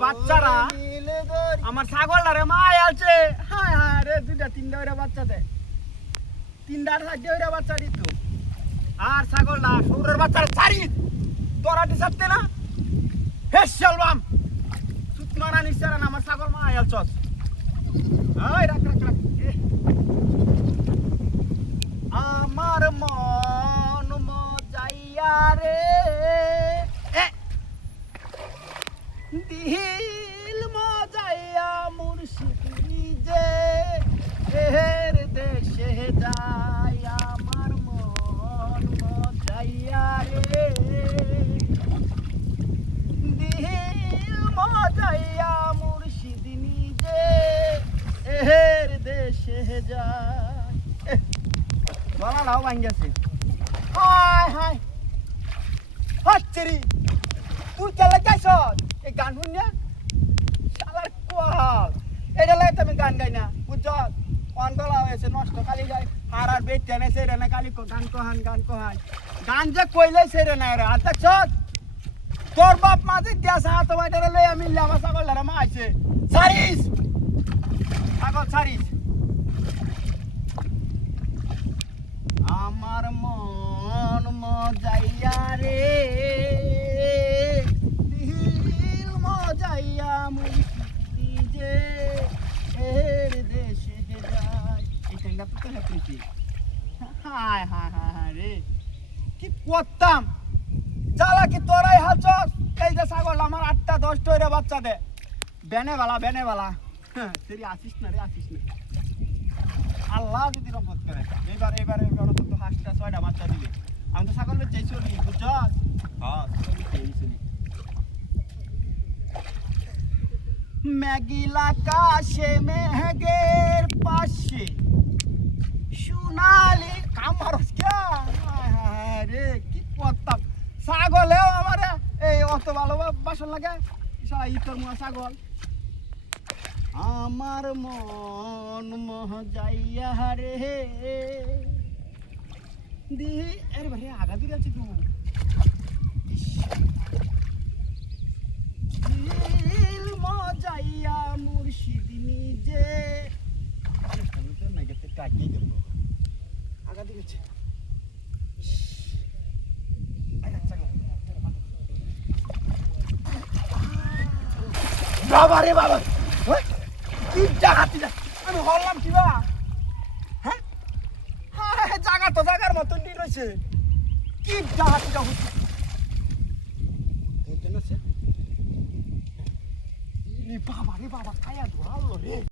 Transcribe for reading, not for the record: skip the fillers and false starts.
বাচ্চারা আমার ছাগলটারে মায় আছে। হায় হায় রে, দুইটা তিনটা ওইরা বাচ্চা দেয়, তিনটার সাহায্যে ওইরা বাচ্চা দিত। আর ছাগলটা সৌরের বাচ্চারা চারি তোরাটি ছাড়তে না হেস চলবাম সুতমানা নিশ্চারা না আমার ছাগল মায় আলছ। এই রাখ রাখ রাখ। আমার মন মজাইয়া রে দিল মজাইয়া মুর্শিদি যে এর দেশে যায়। আমার মন মজাইয়া রে দিল মজাইয়া মুর্শিদি নিজে এর দেশে যায়। গলাটাও ভাঙ্গেছে। হায় হায় হচ্ছে রে, তুই কেলে গাইছ এই গান শুনিয়া? শালার কোয়াল এটা লাগে তুমি গান গাই না বুঝছ? অন গলা হয়েছে নষ্ট কালি যায় আর আর বেট টেনে সেরে না কালি গান কহান গান কহান গান যে কইলে সেরে না রে। আর দেখছ তোর বাপ মাঝে গ্যাস হাত বাইটারে লই আমি আমার ছাগল ধরে মা আইছে ছাড়িস ছাগল ছাড়িস। আমার মন মজাইয়া রে দিল মজাইয়া মুর্শিদি যে এর দেশে যায়। এই টেঙ্গা তো হেঁটেছি। হায় হায় হায় হায় রে, কি করতাম জ্বালা কি তোরাই হালছ। এই যে ছাগল আমার 8টা 10টা ওইরা বাচ্চা দে বেনে বালা সেরি আসিস না রে, আসিস না। আল্লাহ যদি রহমত করে এবার অন্তত 5টা 6টা বাচ্চা দিবে। আমি তো ছাগল বেচে চলি বুঝছ? হ্যাঁ মেঘিলা কাশে মেঘের পাশে সোনালি কামারস রে, কি করতাম। ছাগলেও আমার এই অত ভালোবাসন লাগে ইতর মুয়া ছাগল। আমার মন মজাইয়া রে দি আরে ভাই আগা দিয়ে আছে তুই দিল মজাইয়া মুর্শিদি নিজে কাটিয়ে দেব আগা দিয়ে আছে। বাবা রে বাবা, কি জাগাতি আমি হলাম কিবা? হ্যাঁ হ্যাঁ জাগা তো জাগার মতন দিন রয়েছে। কি জাগাতিটা হচ্ছে বাবা রে বাবা, খায়া ধরালো রে।